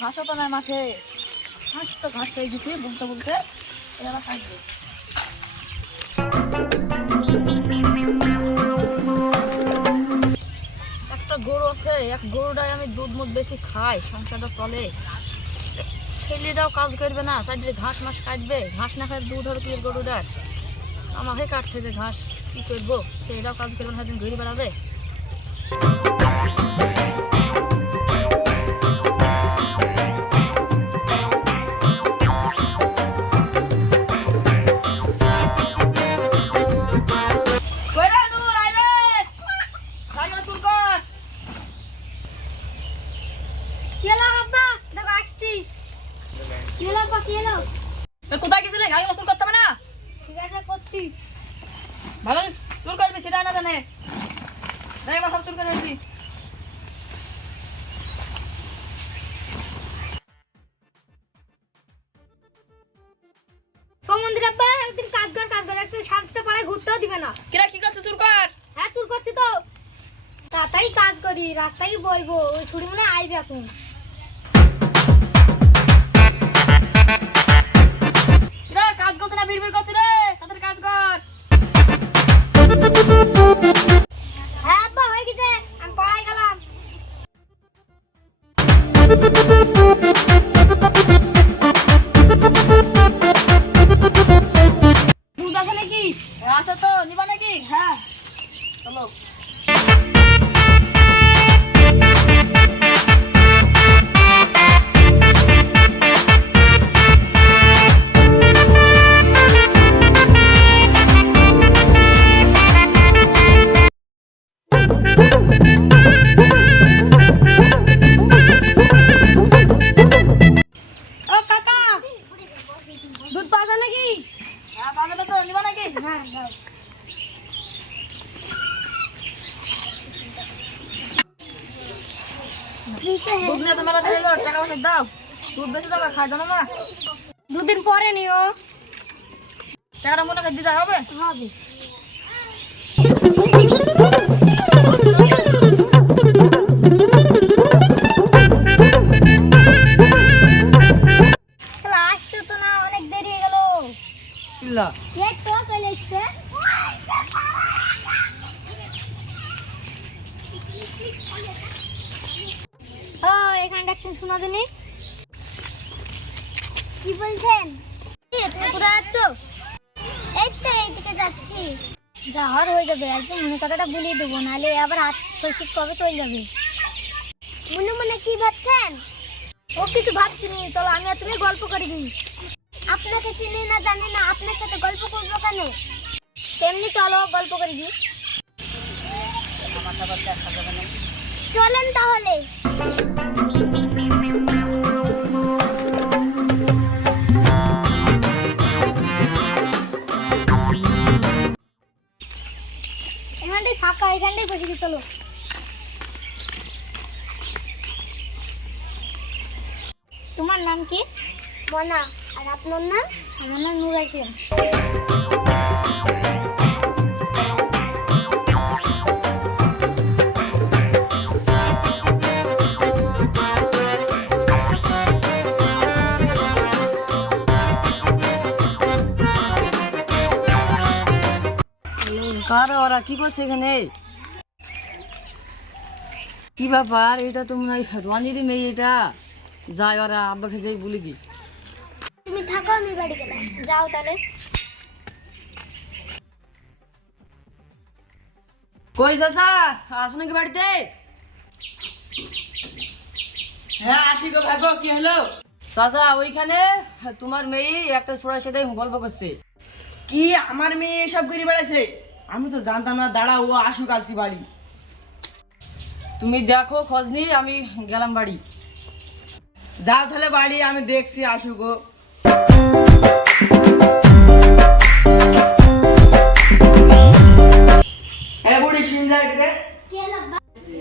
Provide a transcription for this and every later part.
ঘাসও তো নাই মাঠে। ঘাস তো ঘাস হয়ে গেছে বলতে বলতে কাটবে। একটা গরু আছে, এক গরুটাই আমি দুধ মুধ বেশি খাই, সংসারটা চলে। ছেলেরাও কাজ করবে না চারদিকে ঘাস মাস কাটবে। ঘাস না খাই দুধ হবে কি গরুটার? আমাকে কাটতে যে ঘাস, কি করব? ছেলেরাও কাজ করবে না ঘুরে বেড়াবে। শান্তিতে পাড়ায় ঘুরতেও দিবে না। কিরা কি করছিস চুল কর? হ্যাঁ চুর করছি তো। তাড়াতাড়ি কাজ করি রাস্তায় বইবো ওই ছুরি মনে আইবে এখন। তো নিবা নাকি হ্যাঁ চলো জানো না? দুদিন পরে নিও। টাকাটা মনে করে দিতে হবে? হবে। তো না অনেক দেরি হয়ে গেল। ইল্লা। চলে এসছে। ও এখানটা একটু শোনা জানি কি বলছেন তুমি কোথায় যাচ্ছ এই তো এইদিকে যাচ্ছি যাওয়ার হয়ে যাবে একদম মনে কথাটা বলিয়ে দেবো নাহলে আবার হাত শৈশব কবে চলে যাবে? মনে মনে কি ভাবছেন? ও কিছু ভাবছি নি চলো আমি আর তুমি গল্প করে দিই। আপনাকে চিনি না জানি না আপনার সাথে গল্প করব কেন? তেমনি চলো গল্প করে দিই। চলেন তাহলে। চলো। তোমার নাম কি? মনা। আর আপনার নাম? আমার নাম নুরাইশিয়া কার ওরা? কি করছে এখানে? কি ব্যাপার? এটা তো মনে হয় রনির মেয়ে এটা। যায় ওরা আব্বাকে যাই বলে দি তুমি থাকো আমি বাড়ি গেলাম। যাও তাহলে। কই চাচা? আসো নাকি বাড়িতে? হ্যাঁ আসি তো ভাগো কি হলো? চাচা ওইখানে তোমার মেয়ে একটা ছোড়ার সাথে গল্প করছে। কি আমার মেয়ে এসব করে বেড়াচ্ছে আমি তো জানতাম না দাঁড়া ও আসুক আজকে বাড়ি। তুমি দেখো খোঁজ নি আমি গেলাম বাড়ি। যাও তাহলে বাড়ি আমি দেখছি আসুক শুন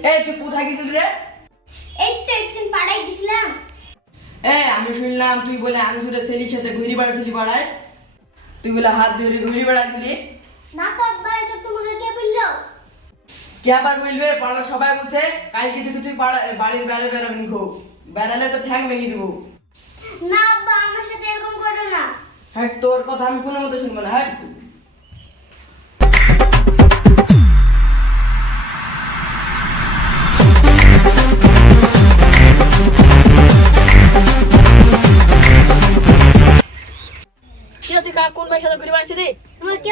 এই তুই কোথায় গেছিস রে? এই তো একদিন পাড়ায় গেছিলাম। এই আমি শুনলাম তুই বলে আগে সুরে ছেলির সাথে ঘুরি বেড়াচ্ছিলি পাড়ায়। তুই বলে হাত ধরে ঘুরি বেড়াচ্ছিলি না তো আব্বা এসব তোমাকে কে বলল কে আবার বলবে? পাড়ার সবাই বলছে কালকে থেকে তুই পাড়া বাড়ির বেড়ে বেড়াবি খো। বেড়ালে তো ঠ্যাং ভেঙে দিব। না আব্বা আমার সাথে এরকম করো না। হ্যাঁ তোর কথা আমি কোনো মতো শুনব না হ্যাঁ। কোন ভাইয়ের সাথে ঘুরে বেড়াচ্ছিলি কে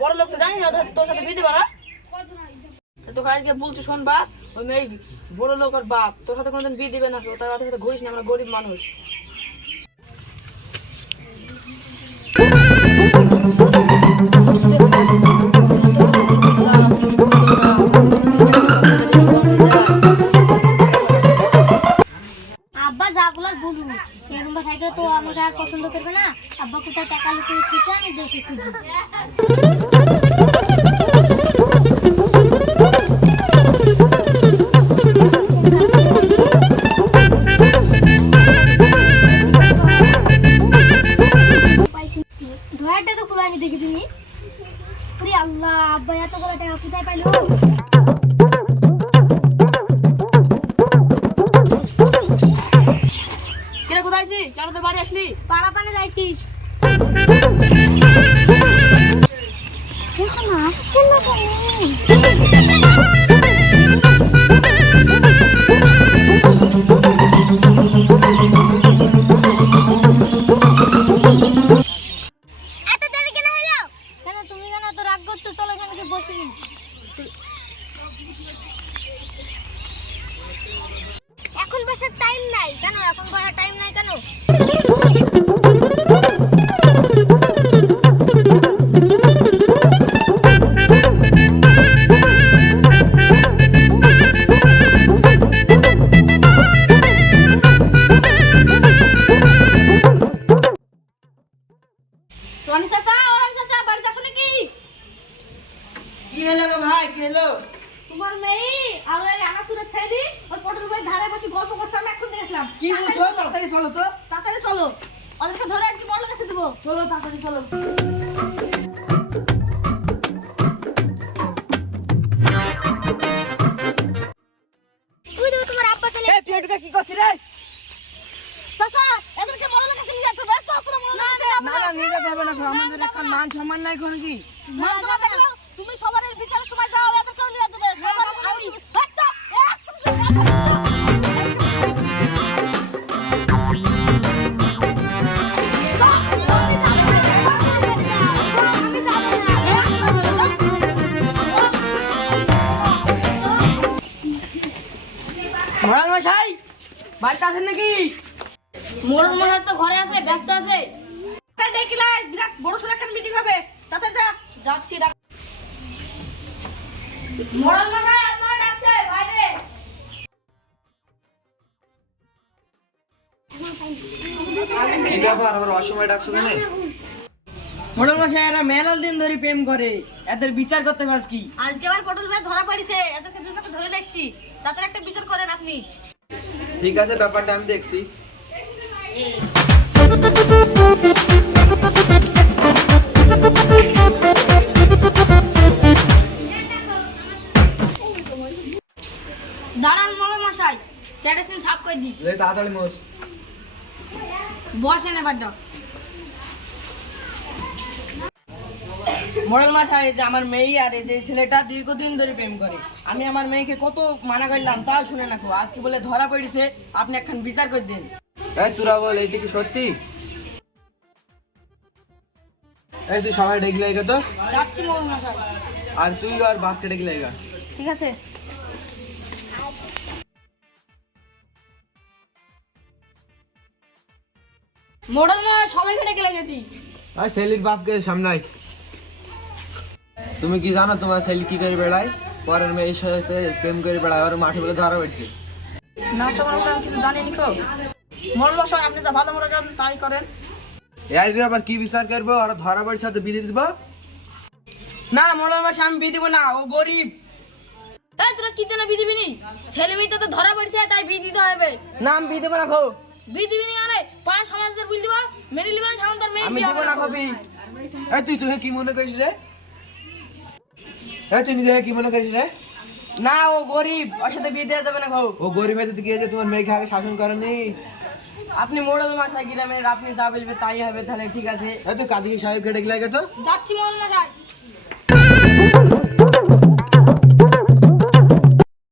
বড় লোক তো জানি না ধর তোর সাথে বিয়ে পারা তোকে আজকে বলছি, শোন বাপ, ওই মেয়ে বড় লোক আর বাপ, তোর সাথে কোনোদিন বিয়ে দিবে না তার সাথে ঘুরিস না আমরা গরিব মানুষ। আছিস কেন তো বাড়ি আসলি। পাড়া পানে যাইছি এখন আসছে না চলো তো। তাড়াতাড়ি চলো। ওদেরকে ধরে একদিন বড় কাছে দেবো। চলো তাড়াতাড়ি চলো। কি করছিস রে? চাচা এদেরকে বড় কাছে নিয়ে যেতে হবে। চল তোরা বড় কাছে না না নিয়ে যেতে হবে না আমাদের এখন মান সম্মান নাই কোন কি? তুমি সবার বিচারের সময় যাও বাড়িতে আছেন নাকি? মোড়ল মশাই তো ঘরে আছে ব্যস্ত আছে। দেখিলাই বিরাট বড় সড়ো একটা মিটিং হবে। তাতে যা যাচ্ছি ডাক মোড়ল মশাই আপনারা ডাকছে বাইরে। কি ব্যাপার আবার অসময় ডাকছো কেন? মশাই এরা মেলাল দিন ধরে প্রেম করে। এদের বিচার করতে পারছ। কি আজকে আবার পটল ভাই ধরা পড়েছে। এদেরকে দুজনকে ধরে দেখছি তাদের একটা বিচার করেন আপনি। ঠিক আছে ব্যাপারটা আমি দেখছি। দাঁড়ান না মশাই সাফ করে দিই। লে তাড়াতাড়ি মোস বসেন এবারটা মরাল মশাই যে আমার মেয়ে আর এই যে ছেলেটা দীর্ঘদিন ধরে প্রেম করে। আমি আমার মেয়েকে কত মানা করলাম তাও শুনে নাকো আজকে বলে ধরা পড়েছে আপনি একখান বিচার করে দিন। এই তোরা বল এইটা কি সত্যি? এই তুই সবাই ডেকে লাগা তো। যাচ্ছি মোড়ল মশাই আর তুই আর বাপকে ডেকে লাগা ঠিক আছে। মোড়ল মশাই সবাইকে ডেকে লেগেছি আর সেলির বাপকে সামলাই তুমি কি জানো তোমার সেলি কি করে বেড়ায়? পরের মেয়ের সাথে প্রেম করে বেড়ায় আর মাঠে বলে ধরা পড়ছে। না তোমার ওটা কিছু মশাই আপনি যা ভালো মনে করেন তাই করেন। এর আবার কি বিচার করব? আর ধরা পড়ছে তো বিধি দিব? না মরাল মশাই আমি বিয়ে দিব না ও গরিব। এই তোরা কি ছেলে মেয়ে তো ধরা পড়ছে তাই দিতে হবে। না আমি বিয়ে দিব না খো আরে পাড়া সমাজদের বুঝ দিবা না মেয়ে আমি বিয়ে দিব না না কবি। এই তুই তুই কি মনে করিস রে? এই তুই নিজেকে কি মনে করিস রে? না ও গরিব ওর সাথে বিয়ে দেওয়া যাবে না গো ও গরিব হয়েছে গিয়ে যে তোমার মেয়েকে আগে শাসন করেনি? আপনি মোড়ল মাসা গ্রামের আপনি যা বলবে তাই হবে তাহলে ঠিক আছে। এই তুই কাজী সাহেব কেটে গেলে তো। যাচ্ছি মোড়ল মশাই